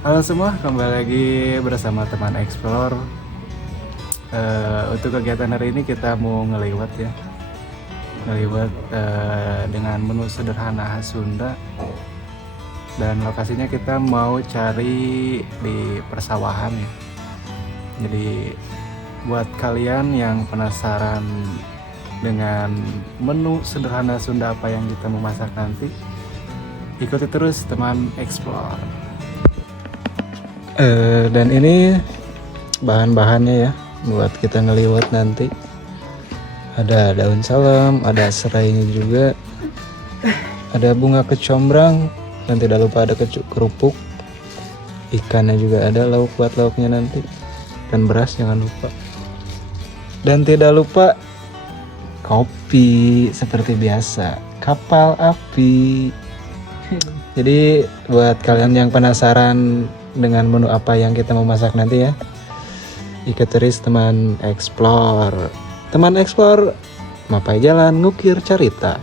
Halo semua, kembali lagi bersama teman Explore. Untuk kegiatan hari ini kita mau ngeliwat ya, ngeliwat dengan menu sederhana khas Sunda. Dan lokasinya kita mau cari di persawahan ya. Jadi buat kalian yang penasaran dengan menu sederhana Sunda apa yang kita mau masak nanti, ikuti terus teman Explore. Dan ini bahan-bahannya ya buat kita ngeliwat nanti. Ada daun salam, ada serainya juga, ada bunga kecombrang, dan tidak lupa ada kerupuk, ikannya juga ada, lauk buat lauknya nanti, dan beras jangan lupa, dan tidak lupa kopi seperti biasa, kapal api. Jadi buat kalian yang penasaran dengan menu apa yang kita mau masak nanti ya, ikut terus teman Explore. Teman Explore, mapai jalan ngukir carita.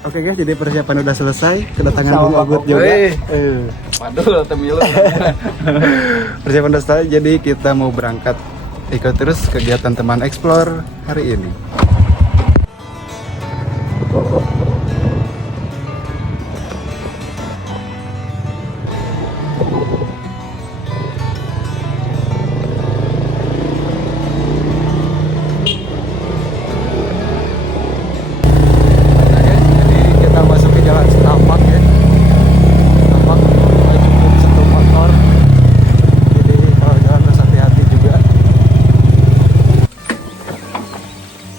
Oke guys, jadi persiapan udah selesai. Kedatangan Bung Ogut juga. Waduh, temilu. Persiapan udah selesai, jadi kita mau berangkat. Ikut terus kegiatan teman Explore hari ini.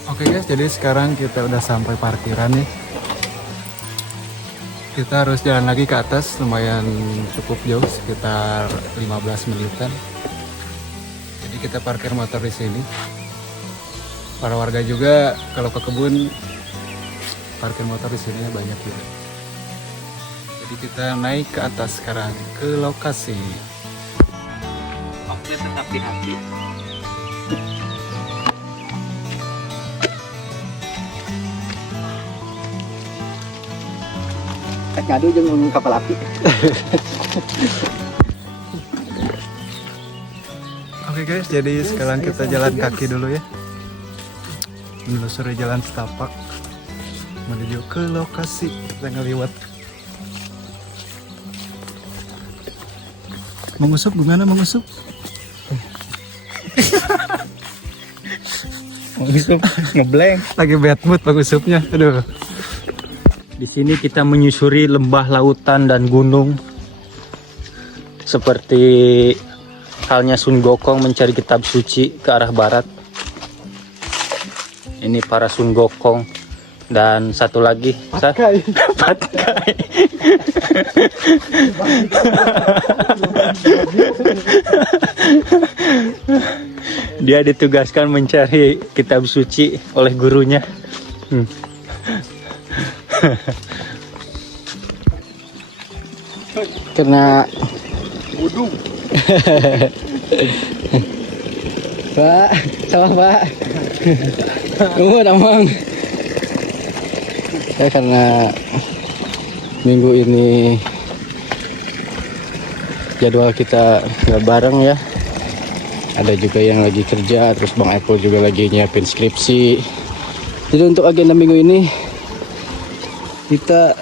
Oke guys, jadi sekarang kita udah sampai parkiran nih. Kita harus jalan lagi ke atas, lumayan cukup jauh, sekitar 15 menitan. Jadi kita parkir motor di sini. Para warga juga kalau ke kebun parkir motor di sini banyak juga. Jadi kita naik ke atas sekarang ke lokasi. Oke, tetap di hati. Ngadu jeung kapal api. Oke guys, jadi sekarang kita jalan kaki dulu ya, menelusuri jalan setapak menuju ke lokasi. Kita ngeliwat. Mengusup gimana mengusup? Mengusup ngeblank. Lagi bad mood mengusupnya. Aduh. Di sini kita menyusuri lembah, lautan, dan gunung. Seperti halnya Sun Gokong mencari kitab suci ke arah barat. Ini para Sun Gokong. Dan satu lagi Patkai. Patkai. Dia ditugaskan mencari kitab suci oleh gurunya. Karena Wudhu. Pak, sama Pak. Damang. Ya karena minggu ini jadwal kita nggak bareng ya. Ada juga yang lagi kerja, terus Bang Apple juga lagi nyiapin skripsi. Jadi untuk agenda minggu ini kita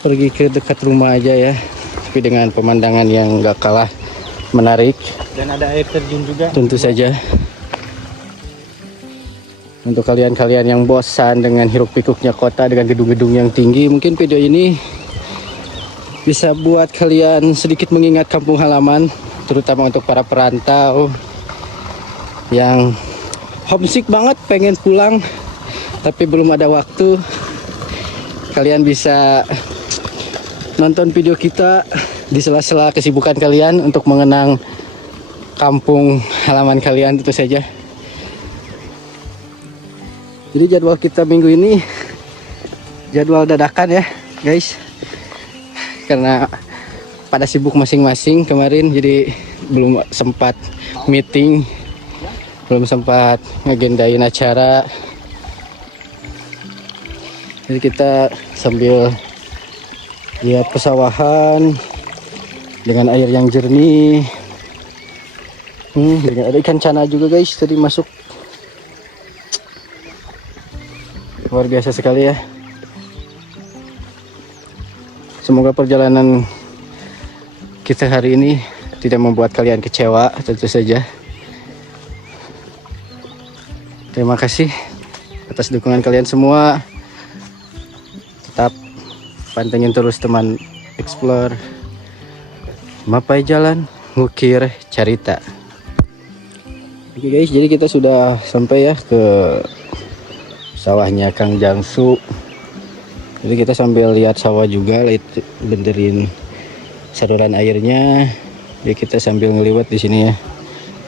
pergi ke dekat rumah aja ya, tapi dengan pemandangan yang nggak kalah menarik. Dan ada air terjun juga. Tentu saja. Untuk kalian-kalian yang bosan dengan hiruk pikuknya kota dengan gedung-gedung yang tinggi, mungkin video ini bisa buat kalian sedikit mengingat kampung halaman, terutama untuk para perantau yang homesick banget, pengen pulang tapi belum ada waktu. Kalian bisa nonton video kita di sela-sela kesibukan kalian untuk mengenang kampung halaman kalian, tentu saja. Jadi jadwal kita minggu ini jadwal dadakan ya guys, karena pada sibuk masing-masing kemarin, jadi belum sempat meeting, belum sempat ngegendain acara. Jadi kita sambil lihat pesawahan, dengan air yang jernih. Dengan ada ikan cana juga guys tadi masuk. Luar biasa sekali ya. Semoga perjalanan kita hari ini tidak membuat kalian kecewa, tentu saja. Terima kasih atas dukungan kalian semua. Tetap pantengin terus teman explore. Mapai jalan, ngukir carita. Oke guys, jadi kita sudah sampai ya ke sawahnya Kang Jangsu. Jadi kita sambil lihat sawah juga, lihat benerin saluran airnya. Jadi kita sambil ngeliwat di sini ya.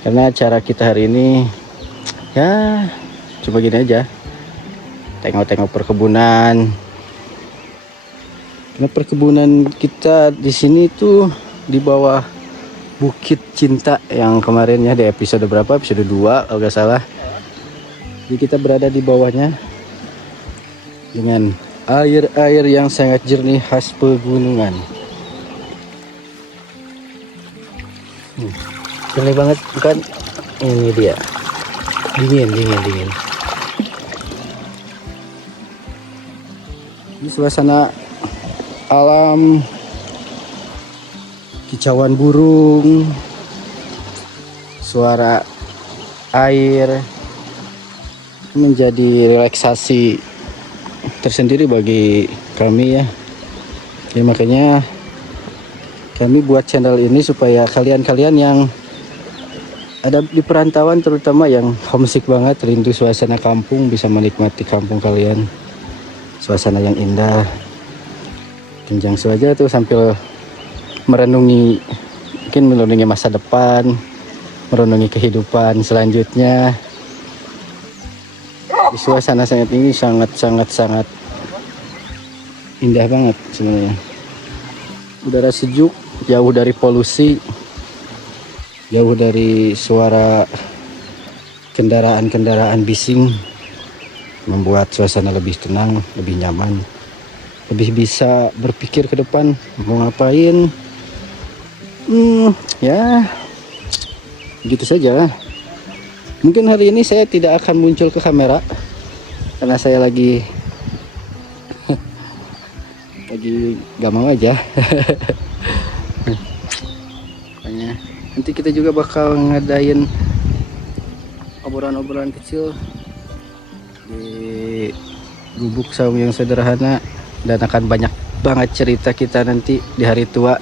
Karena acara kita hari ini ya coba gini aja. Tengok-tengok perkebunan. Karena perkebunan kita di sini tuh di bawah Bukit Cinta yang kemarinnya di episode berapa? Episode 2 kalau nggak salah. Jadi kita berada di bawahnya dengan air-air yang sangat jernih khas pegunungan. Jernih banget bukan? Ini dia. Dingin. Ini suasana alam, kicauan burung, suara air menjadi relaksasi tersendiri bagi kami ya. Jadi makanya kami buat channel ini supaya kalian-kalian yang ada di perantauan, terutama yang homesick banget, rindu suasana kampung, bisa menikmati kampung kalian, suasana yang indah. Kenjang saja tuh sambil merenungi, mungkin merenungi masa depan, merenungi kehidupan selanjutnya. Di suasana sangat ini sangat indah banget sebenarnya. Udara sejuk, jauh dari polusi, jauh dari suara kendaraan bising, membuat suasana lebih tenang, lebih nyaman, lebih bisa berpikir ke depan mau ngapain. Ya gitu saja. Mungkin hari ini saya tidak akan muncul ke kamera karena saya lagi gak mau aja. Makanya nanti kita juga bakal ngadain obrolan-obrolan kecil di gubuk saung yang sederhana, dan akan banyak banget cerita kita nanti di hari tua.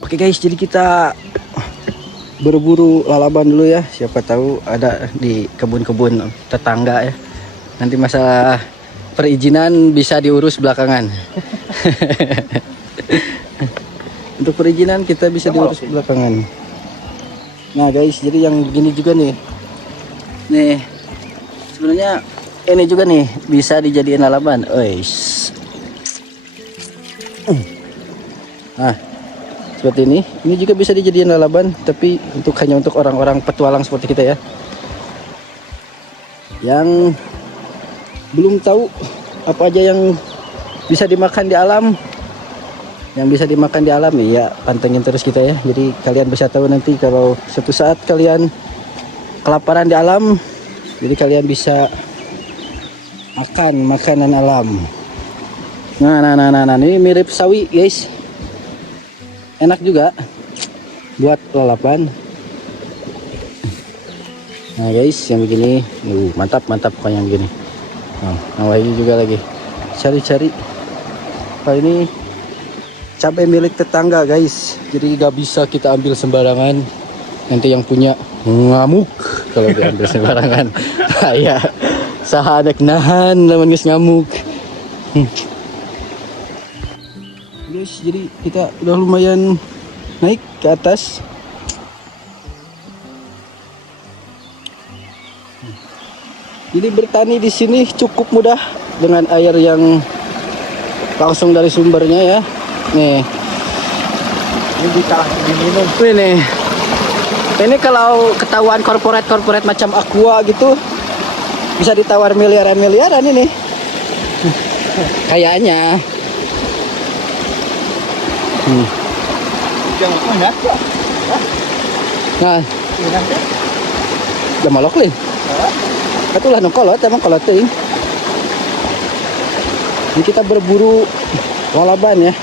Oke guys, jadi kita berburu lalaban dulu ya. Siapa tahu ada di kebun-kebun tetangga ya. Nanti masalah perizinan bisa diurus belakangan. Untuk perizinan kita bisa diurus belakangan. Nah guys, jadi yang begini juga nih. Nih, sebenarnya ini juga nih bisa dijadiin lalaban. Ois. Nah, seperti ini juga bisa dijadiin lalaban, tapi hanya untuk orang-orang petualang seperti kita ya, yang belum tahu apa aja yang bisa dimakan di alam. Yang bisa dimakan di alam ya pantengin terus kita ya. Jadi kalian bisa tahu nanti kalau suatu saat kalian kelaparan di alam, jadi kalian bisa makan makanan alam. Nah, ini mirip sawi guys. Enak juga buat lalapan. Nah guys, yang begini mantap kayak yang begini. Nah ini juga lagi cari-cari. Ini cabai milik tetangga guys, jadi gak bisa kita ambil sembarangan, nanti yang punya ngamuk kalau diambil sembarangan. Ya sahadek nahan lawan guys ngamuk. Guys, jadi kita udah lumayan naik ke atas. Jadi bertani di sini cukup mudah dengan air yang langsung dari sumbernya ya. Nih. Ini bisa diminum. Ini kalau ketahuan korporat macam Aqua gitu bisa ditawar miliaran ini. Kayaknya. Jangan mana? Nah, Mana? udah malok lin. Itulah nongkolot emang kalau ting. Ini kita berburu lalaban ya.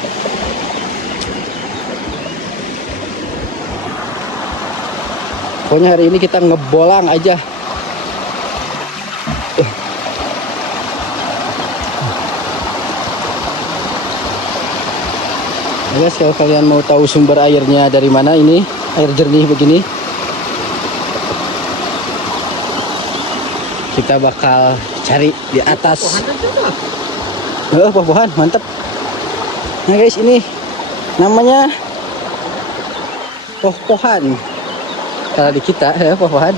Pokoknya hari ini kita ngebolang aja. Ya, kalau kalian mau tahu sumber airnya dari mana, ini air jernih begini, kita bakal cari di atas. Pohon mantap. Nah guys, ini namanya pohon. Kalau di kita pohon.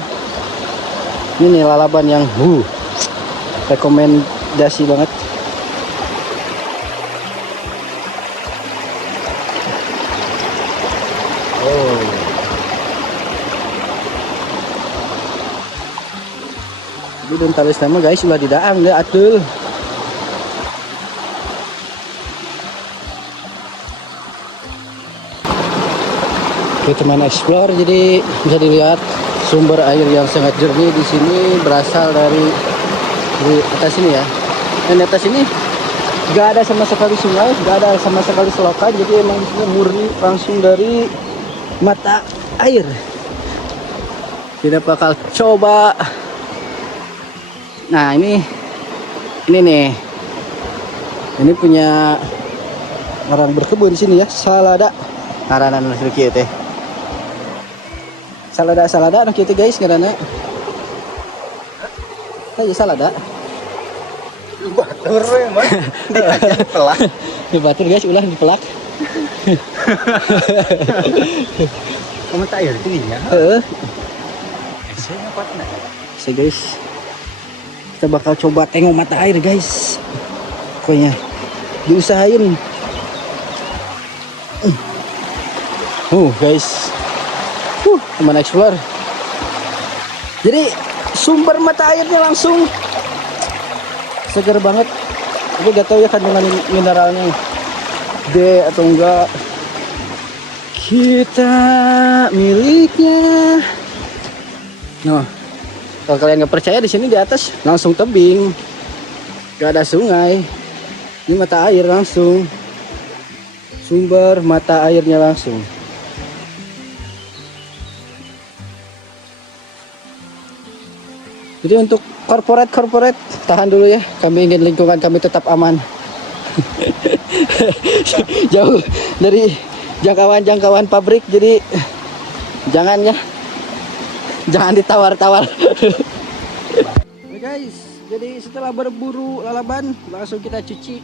Ini nih lalaban yang rekomendasi banget. Ini belum talis nama guys, ulah didaang deh atul. Oke teman explore, jadi bisa dilihat sumber air yang sangat jernih di sini berasal dari di atas ini ya. Dan di atas ini gak ada sama sekali sungai, gak ada sama sekali selokan, jadi emang di sini murni langsung dari mata air. Kita bakal coba. Nah ini nih, ini punya orang berkebun di sini ya, salada. Ngaranan kieu teh. Salada anu kieu teh guys ngaranna. Ayo salada. Batur we mah. Dipelak. Di batur guys, ulah dipelak. Kamu tak air tingginya. Heeh. Saya kuatna. So guys, kita bakal coba tengok mata air guys. Pokoknya diusahain. Guys, teman explore. Jadi sumber mata airnya langsung segar banget. Tapi gak tahu ya kandungan mineralnya D atau enggak. Kita miliknya. Nah, kalau kalian nggak percaya, di sini di atas langsung tebing, gak ada sungai. Ini mata air langsung, sumber mata airnya langsung. Jadi untuk corporate tahan dulu ya. Kami ingin lingkungan kami tetap aman. Jauh dari jangkauan pabrik, jadi jangan ya. Jangan ditawar-tawar. Guys, jadi setelah berburu lalaban langsung kita cuci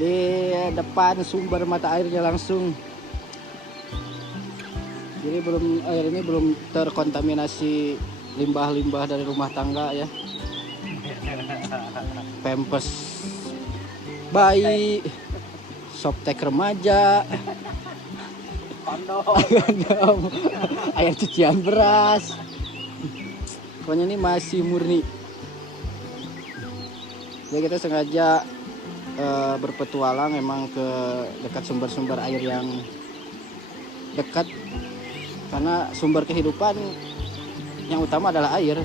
di depan sumber mata airnya langsung. Jadi air ini belum terkontaminasi limbah-limbah dari rumah tangga ya. Pampers bayi, softtek remaja, kondom, air cucian beras. Pokoknya ini masih murni. Jadi kita sengaja berpetualang emang ke dekat sumber-sumber air yang dekat, karena sumber kehidupan yang utama adalah air.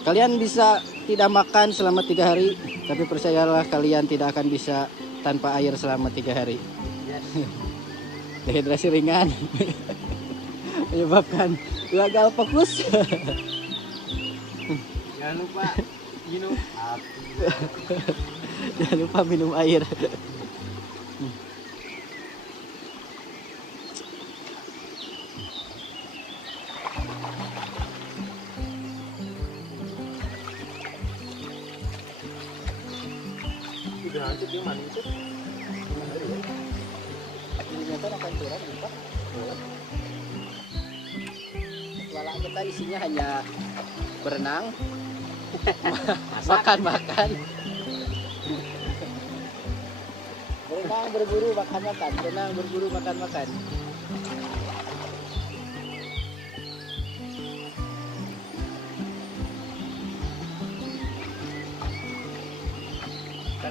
Kalian bisa tidak makan selama 3 hari, tapi percayalah kalian tidak akan bisa tanpa air selama 3 hari. Dehidrasi ringan menyebabkan gagal fokus. Jangan lupa minum. Jangan lupa minum air. Lanjut di mana itu? Ternyata akan turun lupa. Petualang kita isinya hanya berenang, makan-makan, berenang, berburu, makan-makan, berenang, berburu, makan-makan.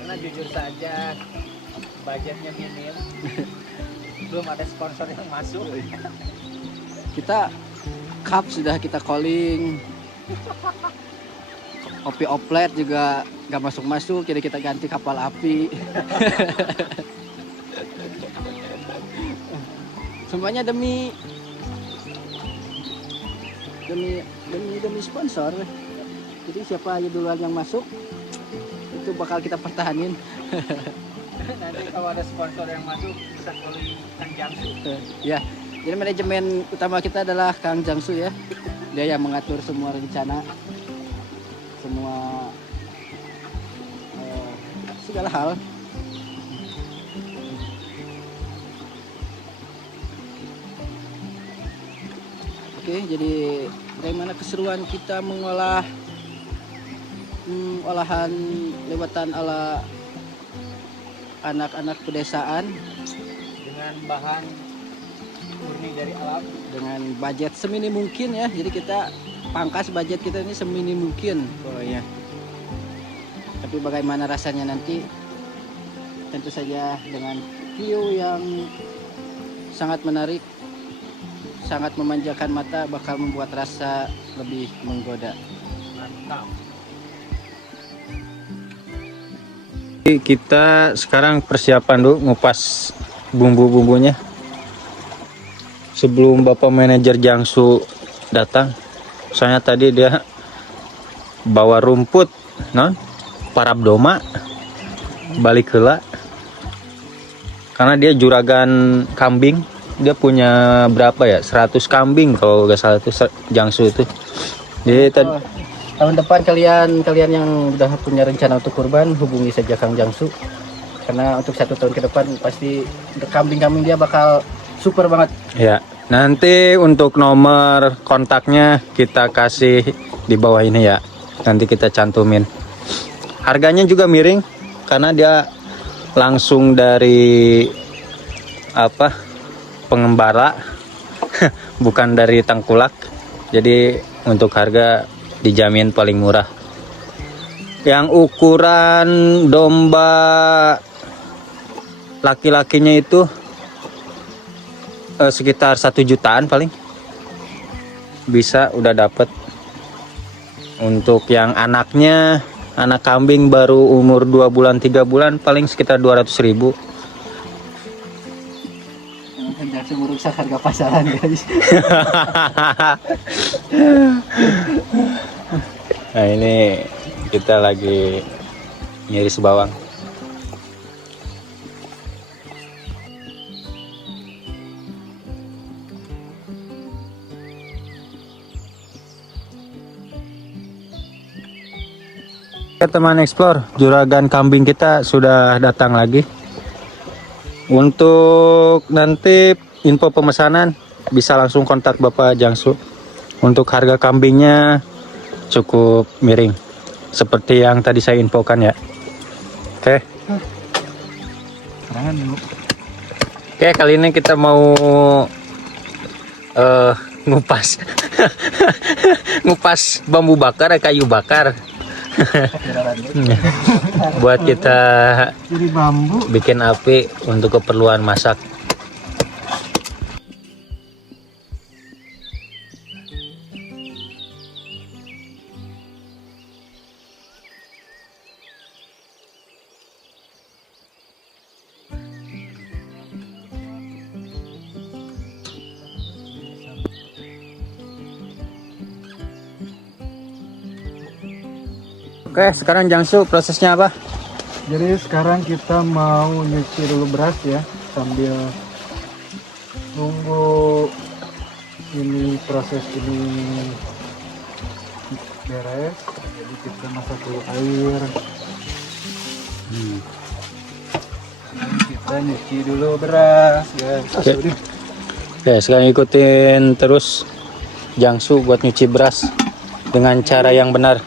Karena jujur saja budgetnya minim. Belum ada sponsor yang masuk. Kita cup sudah kita calling. Kopi oplet juga gak masuk-masuk, jadi kita ganti kapal api. Semuanya demi sponsor. Jadi siapa aja duluan yang masuk itu bakal kita pertahanin. Nanti kalau ada sponsor yang masuk bisa calling Kang Jangsu. Ya, jadi manajemen utama kita adalah Kang Jangsu ya. Dia yang mengatur semua rencana, semua segala hal. Oke, jadi bagaimana keseruan kita mengolah olahan lewatan ala anak-anak pedesaan Dengan bahan murni dari alam. dengan budget semini mungkin ya. Jadi kita pangkas budget kita ini semini mungkin pokoknya. Tapi bagaimana rasanya nanti tentu saja dengan view yang sangat menarik, sangat memanjakan mata, bakal membuat rasa lebih menggoda. Mantap. Kita sekarang persiapan dulu ngupas bumbu-bumbunya sebelum Bapak Manajer Jangsu datang. Soalnya tadi dia bawa rumput parabdoma balik heula karena dia juragan kambing. Dia punya berapa ya, 100 kambing kalau gak salah itu Jangsu itu. Jadi Tahun depan kalian yang udah punya rencana untuk kurban, hubungi saja Kang Jangsu. Karena untuk 1 tahun ke depan pasti untuk kambing-kambing dia bakal super banget. ya, nanti untuk nomor kontaknya kita kasih di bawah ini ya. Nanti kita cantumin. Harganya juga miring karena dia langsung dari pengembara bukan dari tengkulak. Jadi untuk harga dijamin paling murah. Yang ukuran domba laki-lakinya itu sekitar 1 jutaan paling bisa udah dapet. Untuk yang anaknya, anak kambing baru umur 2 bulan 3 bulan paling sekitar 200.000. Kang Jangsu merusak harga pasaran guys. Nah ini kita lagi ngiris bawang. Oke teman explore, juragan kambing kita sudah datang lagi. Untuk nanti info pemesanan bisa langsung kontak Bapak Jangsu. Untuk harga kambingnya cukup miring seperti yang tadi saya infokan ya. Oke. Oke, kali ini kita mau ngupas ngupas bambu bakar, kayu bakar. Buat kita Jadi bambu. bikin api untuk keperluan masak. Oke, sekarang Jangsu prosesnya apa? Jadi sekarang kita mau nyuci dulu beras ya, sambil nunggu ini proses ini beres. Jadi kita masak dulu air. Kita nyuci dulu beras guys. Oke. Oke, sekarang ikutin terus Jangsu buat nyuci beras dengan cara yang benar.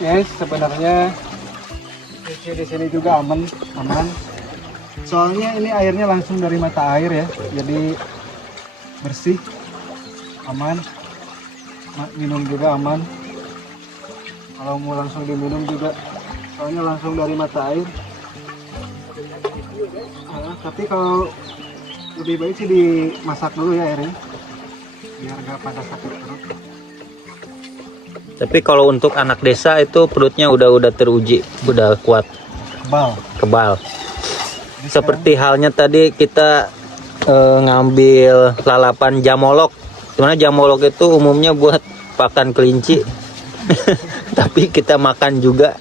Guys, sebenarnya cuci di sini juga aman. Soalnya ini airnya langsung dari mata air ya, jadi bersih, aman. Minum juga aman. Kalau mau langsung diminum juga, soalnya langsung dari mata air. Tapi kalau lebih baik sih dimasak dulu ya airnya, biar gak pada sakit perut. Tapi kalau untuk anak desa itu perutnya udah teruji, udah kuat, kebal. Seperti halnya tadi kita ngambil lalapan jamolok. Dimana jamolok itu umumnya buat pakan kelinci. Tapi kita makan juga.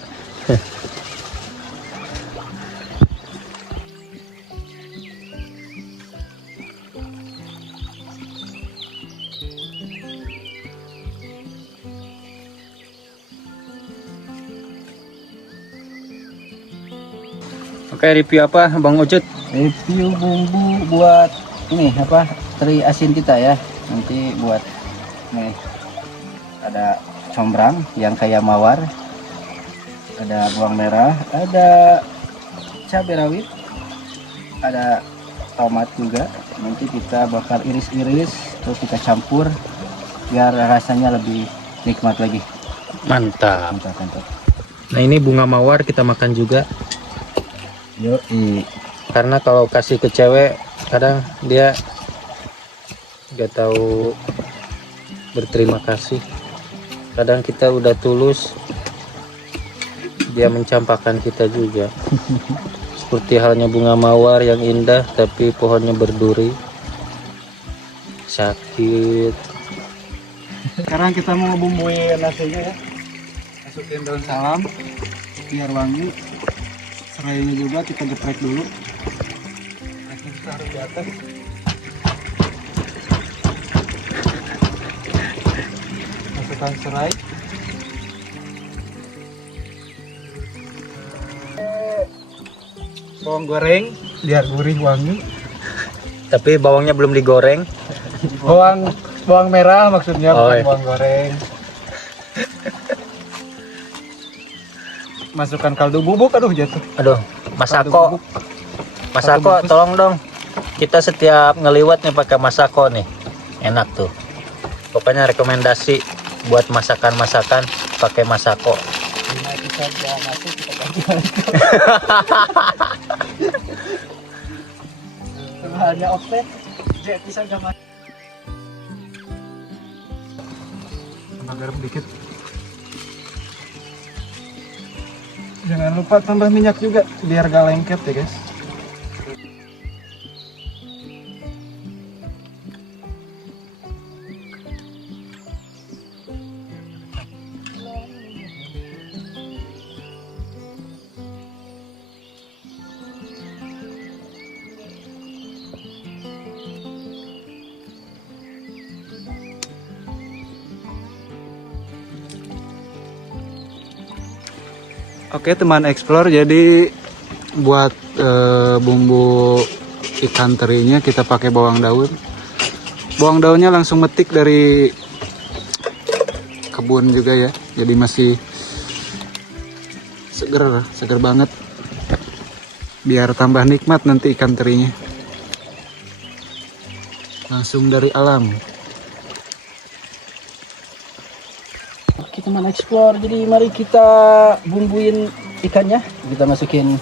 Oke, review apa Bang Ucut? Review bumbu buat ini apa teri asin kita ya. Nanti buat nih ada combrang yang kayak mawar, ada bawang merah, ada cabai rawit, ada tomat juga. Nanti kita bakal iris-iris terus kita campur biar rasanya lebih nikmat lagi. Mantap. Mantap. Nah, ini bunga mawar kita makan juga. Yoi. Karena kalau kasih ke cewek kadang dia nggak tahu berterima kasih. Kadang kita udah tulus, dia mencampakkan kita juga. Seperti halnya bunga mawar yang indah tapi pohonnya berduri, sakit. Sekarang kita mau bumbuin nasinya ya. Masukin daun salam biar wangi. Serainya juga kita geprek dulu. Harus di atas. Masukkan serai. Bawang goreng biar gurih wangi. Tapi bawangnya belum digoreng. Bawang merah maksudnya, Oh, bukan iya. bawang goreng. Masukkan kaldu bubuk, aduh jatuh. Aduh, Masako. Masako, tolong dong. Kita setiap ngeliwat nih pakai Masako nih. Enak tuh. Pokoknya rekomendasi buat masakan-masakan pakai Masako. Lima episode ya masuk kita ganti. Halnya Oktet, dia episode gak masuk. Tambah garam dikit. Jangan lupa tambah minyak juga biar gak lengket ya guys. Oke teman explore, jadi buat bumbu ikan terinya kita pakai bawang daun. Bawang daunnya langsung metik dari kebun juga ya, jadi masih seger banget. Biar tambah nikmat nanti ikan terinya. Langsung dari alam. Oke teman explore, jadi mari kita bumbuin ikannya. Kita masukin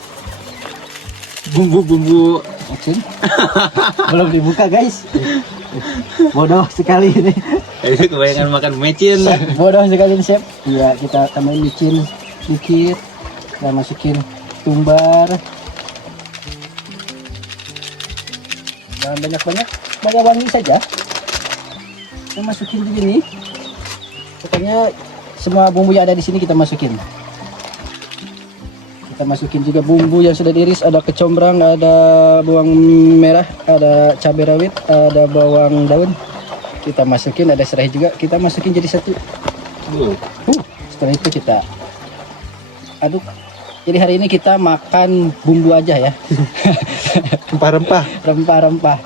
Bumbu-bumbu asin. Belum dibuka guys. Bodoh sekali ini. Itu kebanyakan makan mecin. Bodoh sekali chef. Iya, kita tambahin micin dikit. Kita masukin tumbar. Jangan banyak-banyak, banyak wangi saja. Kita masukin begini. Pokoknya semua bumbu yang ada di sini kita masukin. Kita masukin juga bumbu yang sudah diiris, ada kecombrang, ada bawang merah, ada cabai rawit, ada bawang daun. Kita masukin, ada serai juga, kita masukin jadi satu. Setelah itu kita aduk. Jadi hari ini kita makan bumbu aja ya. rempah-rempah. Rempah-rempah.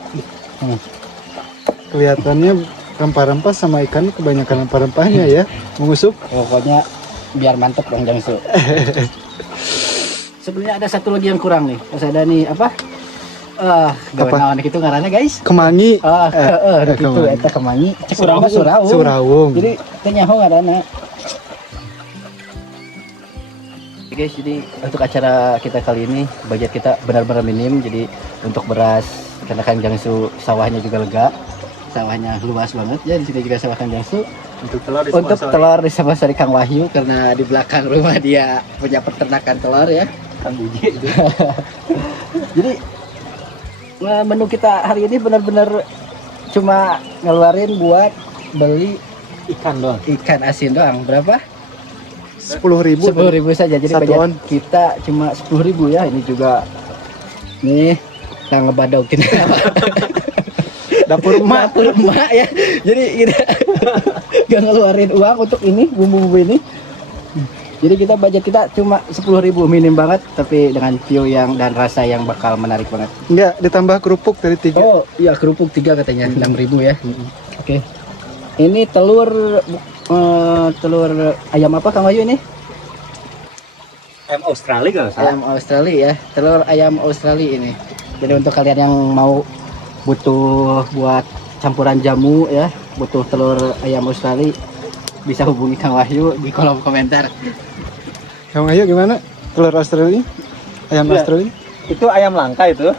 Kelihatannya rempah-rempah sama ikan kebanyakan rempah-rempahnya ya, mengusup. Pokoknya biar mantep dong Jangsu. Sebenarnya ada satu lagi yang kurang nih. Pas ada nih apa? Gawan itu ngarannya guys. Kemangi. Gitu eta kemangi. Surau. Surawung. Jadi teh nyaho ngaranna. Guys, jadi untuk acara kita kali ini budget kita benar-benar minim. Jadi untuk beras karena Kang Jangsu sawahnya juga lega, sawahnya luas banget ya. Di sini juga sawah Kang Jangsu. Untuk telur Untuk telur disponsori Kang Wahyu karena di belakang rumah dia punya peternakan telur ya. Kang Biji. Jadi menu kita hari ini benar-benar cuma ngeluarin buat beli Ikan doang. ikan asin doang. Berapa? 10.000. 10.000 saja. Jadi Satu budget on. kita cuma 10.000 ya. Ini juga nih kita ngebadokin Dapur emak. dapur emak ya. Jadi kita gak ngeluarin uang untuk ini bumbu-bumbu ini. Jadi kita budget kita cuma 10.000, minim banget, tapi dengan view yang dan rasa yang bakal menarik banget. Enggak, ditambah kerupuk dari 3. Oh iya, kerupuk 3 katanya 6.000 ya. Oke. Ini telur ayam apa Kang Wahyu ini? Ayam Australia kalau salah. Ayam Australia ya. Telur ayam Australia ini. Jadi untuk kalian yang mau butuh buat campuran jamu ya, butuh telur ayam Australia, bisa hubungi Kang Wahyu di kolom komentar. Kang Wahyu gimana? Telur Australia? Ayam Iya. Australia? Itu ayam langka itu.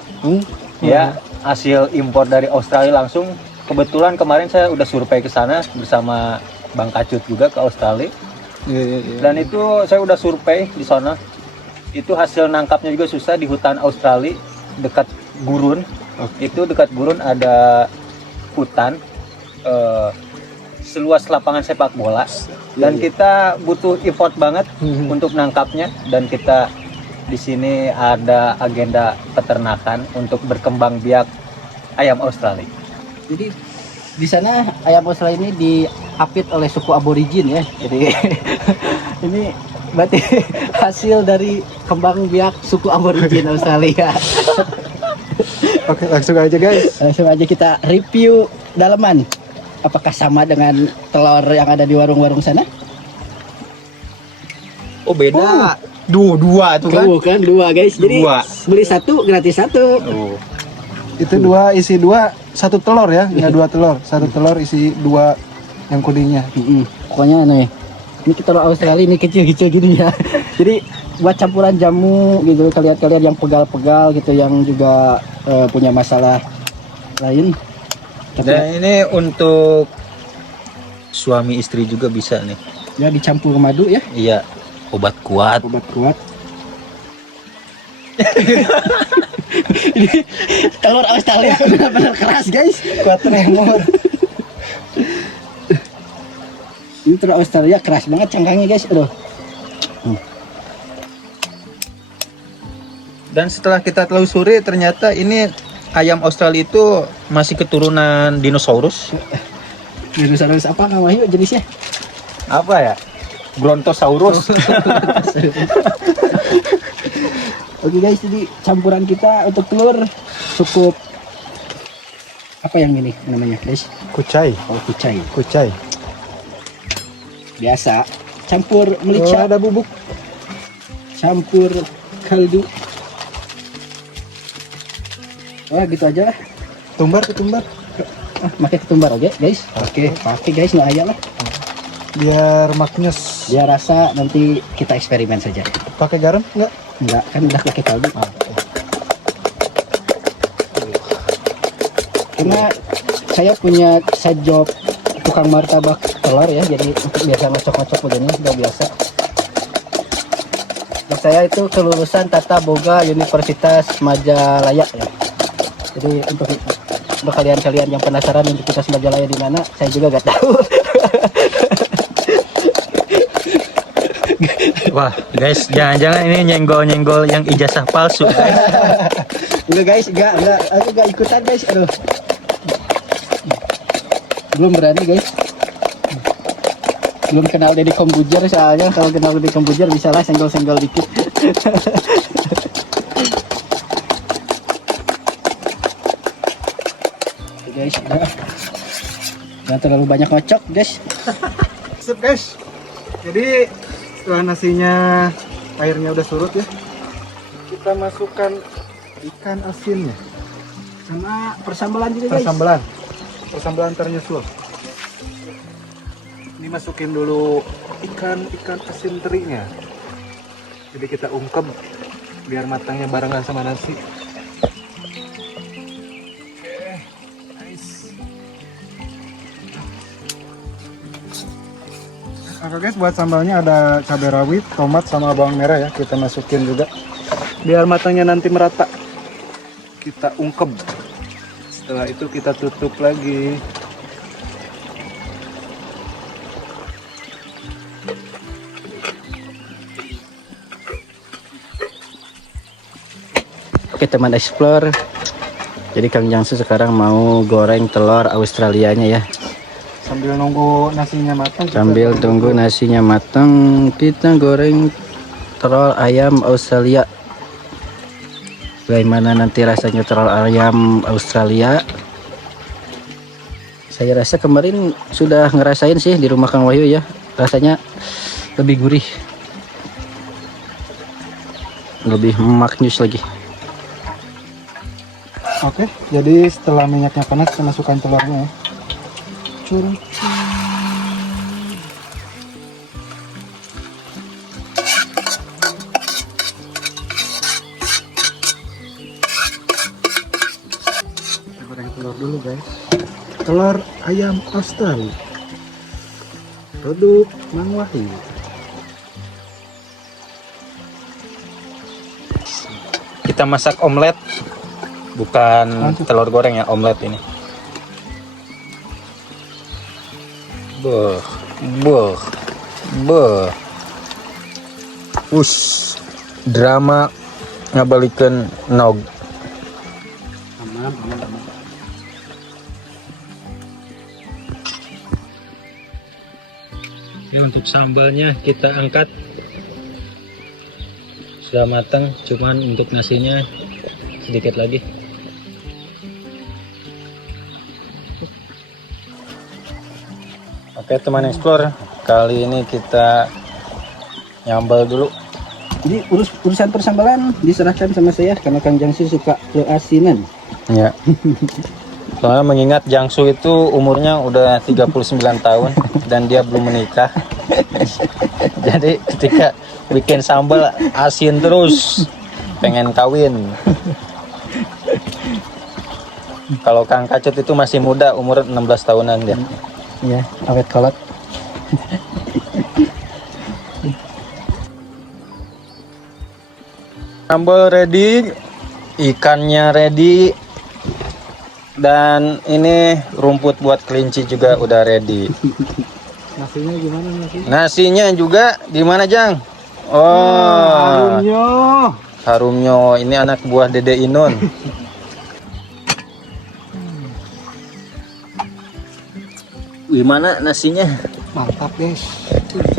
Ya, hasil impor dari Australia langsung. Kebetulan kemarin saya udah survei ke sana bersama Bang Kacut juga ke Australia. Iya. Dan itu saya udah survei di sana. Itu hasil nangkapnya juga susah di hutan Australia dekat gurun. Itu dekat gurun ada hutan seluas lapangan sepak bola. Dan kita butuh effort banget untuk nangkapnya, dan kita di sini ada agenda peternakan untuk berkembang biak ayam Australia. Jadi di sana ayam Australia ini diapit oleh suku aborigin ya. Jadi ini berarti hasil dari kembang biak suku aborigin Australia. Oke, langsung aja guys. Langsung aja kita review dalaman. Apakah sama dengan telur yang ada di warung-warung sana? Oh beda. Dua tuh kan. Kan 2 guys. Jadi Dua. beli 1 gratis 1. Oh. Itu 2 isi 2, 1 telur ya, enggak 2 telur. 1 telur isi 2 yang kuningnya. Pokoknya nih, ini telur Australia ini kecil-kecil gini ya. Jadi buat campuran jamu gitu, kalian-kalian yang pegal-pegal gitu, yang juga punya masalah lain. Dan ini untuk suami istri juga bisa nih. Ya dicampur madu ya, Iya, obat kuat. obat kuat. Ini telur Australia benar-benar keras guys. Kuat tremor. Ini telur Australia keras banget cangkangnya guys. Aduh. Dan setelah kita telusuri ternyata ini ayam Australia itu masih keturunan dinosaurus. Dinosaurus apa namanya jenisnya? Apa ya? Brontosaurus. Oke guys, jadi campuran kita untuk telur cukup apa yang ini namanya guys? Kucai, Oh, kucai. kucai. Biasa campur Oh, melica, ada bubuk. campur kaldu. Oh, gitu aja lah. Ketumbar, ketumbar. Pakai ketumbar aja guys. Oke, pakai guys, nggak ayam lah. Biar maknyus. Dia rasa nanti kita eksperimen saja. Pakai garam enggak? Enggak, kan udah pakai kaldu. Karena saya punya sajok tukang martabak telur ya, jadi untuk biasa ngocok-ngocok begini udah biasa. Dan saya itu kelulusan Tata Boga Universitas Majalaya ya. Jadi untuk kalian-kalian yang penasaran Universitas Majalaya di mana, saya juga gak tahu. Wah, guys, jangan-jangan ini nyenggol-nyenggol yang ijazah palsu, guys. Enggak guys, enggak, aku enggak ikutan guys. Aduh. Belum berani guys. Belum kenal Deddy Kombujer soalnya, kalau kenal Deddy Kombujer bisa lah senggol-senggol dikit. Oke, guys, udah. Jangan terlalu banyak ngocok guys. Sip guys. Jadi setelah nasinya airnya udah surut ya, kita masukkan ikan asinnya. Sama persambalan juga guys. Persambalan ternyusul. Ini masukin dulu ikan asin terinya. Jadi kita ungkep biar matangnya barengan sama nasi. Oke guys, buat sambalnya ada cabai rawit, tomat sama bawang merah ya. Kita masukin juga. Biar matangnya nanti merata. Kita ungkep. Setelah itu kita tutup lagi. Oke teman explore. Jadi Kang Jangsu sekarang mau goreng telur Australianya ya. Sambil nunggu nasinya matang. Sambil tunggu nasinya matang, kita goreng telur ayam Australia. Bagaimana nanti rasanya telur ayam Australia? Saya rasa kemarin sudah ngerasain sih di rumah Kang Wahyu ya. Rasanya lebih gurih. Lebih maknyus lagi. Oke, jadi setelah minyaknya panas kita masukkan telurnya ya. Curug. Kita goreng telur dulu guys. Telur ayam Australia. Produk Mang Wahyu. Kita masak omelet, bukan telur goreng ya, omelet ini. Beuh, beuh, beuh. Ush, drama ngabalikeun nog. Aman, aman, aman. Ini untuk sambalnya kita angkat. Sudah matang, cuman untuk nasinya sedikit lagi. Oke teman explore, kali ini kita nyambal dulu. Jadi urusan persambalan diserahkan sama saya karena Kang Jangsu suka keasinan. Ya. Soalnya mengingat Jangsu itu umurnya udah 39 tahun dan dia belum menikah. Jadi ketika bikin sambal asin terus, pengen kawin. Kalau Kang Kacut itu masih muda, umur 16 tahunan dia. Ya, awet kolot. Sambal ready, ikannya ready, dan ini rumput buat kelinci juga udah ready. Nasinya gimana nasi? Nasinya juga gimana Jang? Oh, Harumnya. harumnya ini anak buah Dede Inun. Gimana nasinya? Mantap guys.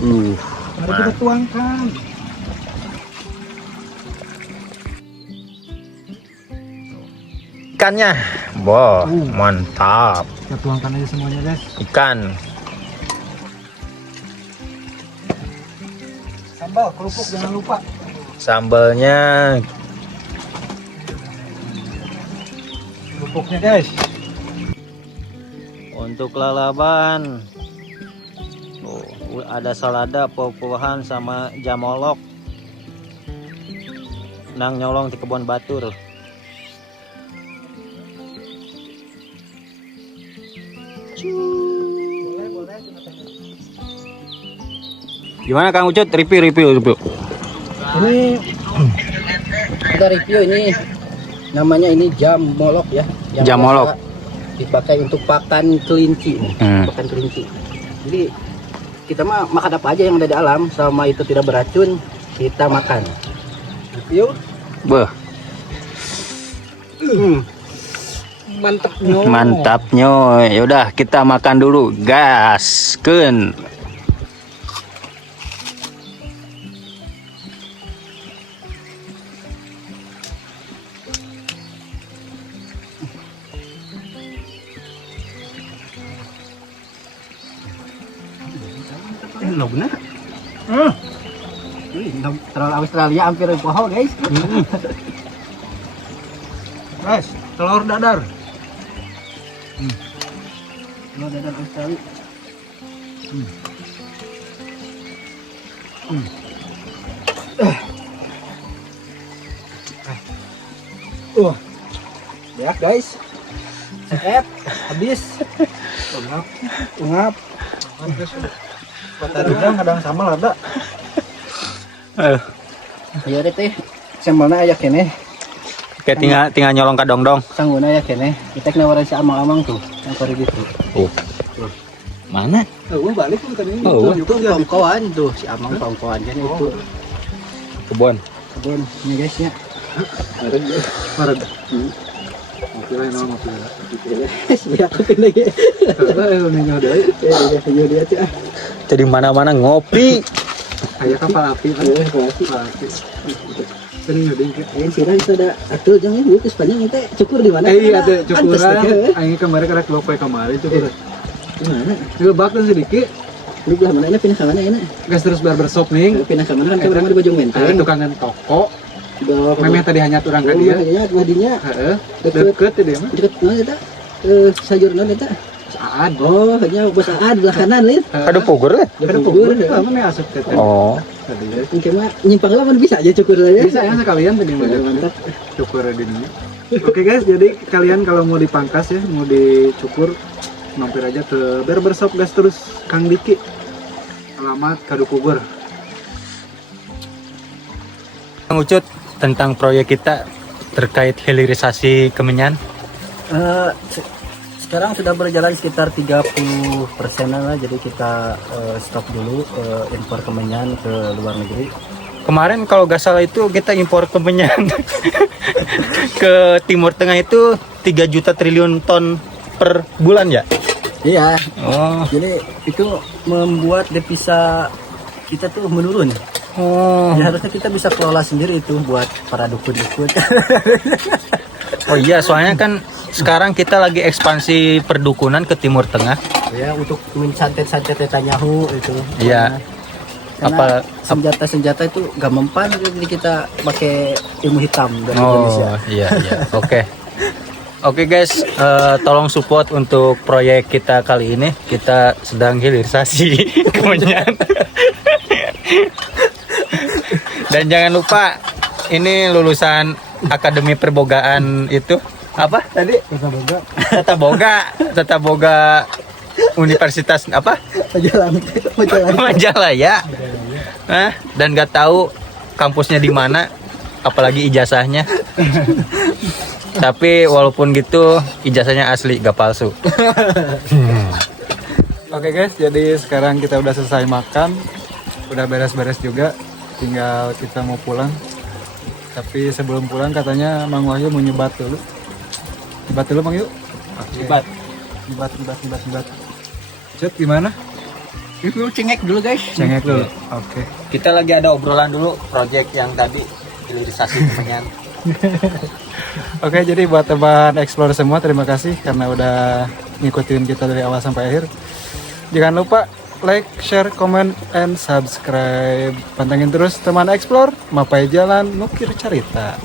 Mari kita Mantap. tuangkan. Ikannya, boh, mantap. Kita tuangkan aja semuanya guys. Ikan, Sambal, kerupuk jangan lupa. sambalnya, Kerupuknya guys. untuk lalaban. Oh, ada salada, buah-buahan sama jamolok. Nang nyolong di kebun batur. Gimana Kang Ucut? Review. Ini ada review ini namanya ini jamolok ya. Yang Jamolok. biasa dipakai untuk pakan kelinci. Pakan kelinci. Jadi kita mah makan apa aja yang ada di alam selama itu tidak beracun kita makan. Review. Beuh, Mantapnya. mantapnya. Yaudah kita makan dulu. Gaskeun. Lo bener. Terlalu Australia hampir pohon guys. Guys, telur dadar. Telur dadar Australia. Ya guys. Set, habis. Ungap. Kadang sama lada. Ya deh teh. Sambalna aya keneh. Oke, tinggal nyolong ka dong-dong. Sangguna ya keneh. Kita nawarin si amang-amang tuh. Yang kori gitu. Mana? Balik tuh tadi. Oh, Itu kongkoan tuh si amang kongkoan kan itu. kebon. Kebun nih guys ya. Marad. Oke lah, nama oke. Biar aku pindah ya. Kalau nanya deh, Dia aja. Jadi mana-mana ngopi. kayak kapal api kan. Kapal api. Sering ngeding. Sirah itu ada atuh jangan buat sepanjang itu cukur di mana? Iya ada cukuran. Aing kemarin kada kelompok kemarin cukur. Di mana? Ngebak kan sedikit. Lu belah mana ini pindah ke mana ini? Gas terus barbershop nih. Pindah ke mana kan kamar di Bojong Menteng. Tukangan toko. Memang tadi hanya turang kan dia. Hanya wadinya Heeh. Deket dia mah. deket mana eta? Sayur naon eta? Saat. Oh, hanya bos Aad belah kanan lin. Ada pugur kan? Ada pugur. Lama nih asup ke teh. Oh. Tadi ya. Mungkin mah nyimpang lawan bisa aja cukur ya. Bisa ya sekalian tadi mah. Mantap. Cukur di dunia. Oke guys, jadi kalian kalau mau dipangkas ya, mau dicukur, mampir aja ke barbershop Gas terus Kang Diki. Alamat Kadukugur. Kang Ucut, tentang proyek kita terkait hilirisasi Kemenyan. Sekarang sudah berjalan sekitar 30% lah, jadi kita stop dulu impor Kemenyan ke luar negeri. Kemarin kalau gak salah itu kita impor Kemenyan ke Timur Tengah itu 3 juta triliun ton per bulan ya? Iya, Oh. jadi itu membuat devisa kita tuh menurun. Oh. Ya harusnya kita bisa kelola sendiri itu buat para dukun-dukun. Oh iya, soalnya kan sekarang kita lagi ekspansi perdukunan ke Timur Tengah. Ya untuk mensantet-santet Netanyahu itu. Iya. Karena senjata-senjata itu gak mempan, jadi kita pakai ilmu hitam dari Indonesia. Oh iya iya. Oke. Oke guys, tolong support untuk proyek kita kali ini. Kita sedang hilirisasi Kemenyan. Dan jangan lupa ini lulusan Akademi Perbogaan itu apa tadi? Tata Boga Universitas apa? Majalaya. Dan nggak tahu kampusnya di mana, apalagi ijazahnya. Tapi walaupun gitu ijazahnya asli, gak palsu. Oke guys, jadi sekarang kita udah selesai makan, udah beres-beres juga, tinggal kita mau pulang. Tapi sebelum pulang katanya Mang Wahyu mau nyebat dulu. Nyebat dulu Mang Yu. Hebat. Nyebat. Cet gimana? Itu cengek dulu guys. Cengek dulu. Oke. Kita lagi ada obrolan dulu proyek yang tadi hilirisasi Kemenyan. Oke, jadi buat teman explore semua terima kasih karena udah ngikutin kita dari awal sampai akhir. Jangan lupa like, share, comment, and subscribe. Pantengin terus teman explore, mapai jalan, nukir cerita.